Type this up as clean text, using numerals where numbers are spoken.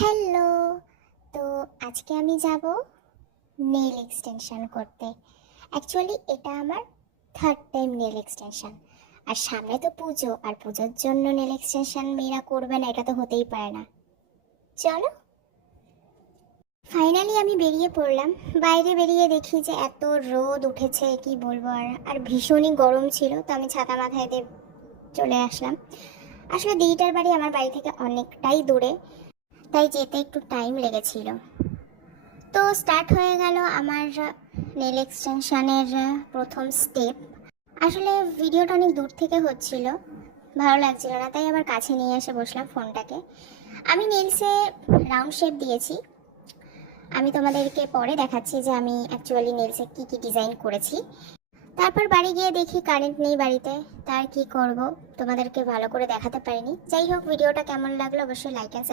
Hello. তো আজকে আমি যাব নেল এক্সটেনশন করতে। অ্যাকচুয়ালি এটা আমার থার্ড টাইম নেল এক্সটেনশন। আর সামনে তো পুজো, আর পুজোর জন্য নেল এক্সটেনশন মেয়েরা করবে না, এটা তো হতেই পারে না। চলো, ফাইনালি আমি বেরিয়ে পড়লাম। বাইরে বেরিয়ে দেখি যে এত রোদ উঠেছে, কি বলবো। আর আর ভীষণই গরম ছিল, তো আমি ছাতা মাথায় দিয়ে চলে আসলাম। আসলে দিদিটার বাড়ি আমার বাড়ি থেকে অনেকটাই দূরে, তাই যেতে একটু টাইম লেগেছিল। তো স্টার্ট হয়ে গেল আমার নেল এক্সটেনশনের প্রথম স্টেপ। আসলে ভিডিওটা অনেক দূর থেকে হচ্ছিল, ভালো লাগছিল না, তাই আবার কাছে নিয়ে এসে বসলাম ফোনটাকে। আমি নেলসে রাউন্ড শেপ দিয়েছি। আমি তোমাদেরকে পরে দেখাচ্ছি যে আমি অ্যাকচুয়ালি নেলসে কী কী ডিজাইন করেছি। তারপর বাড়ি গিয়ে দেখি কারেন্ট নেই বাড়িতে, তার কি করব, তোমাদেরকে ভালো করে দেখাতে পারিনি। যাই হোক, ভিডিওটা কেমন লাগলো অবশ্যই লাইক অ্যান্ড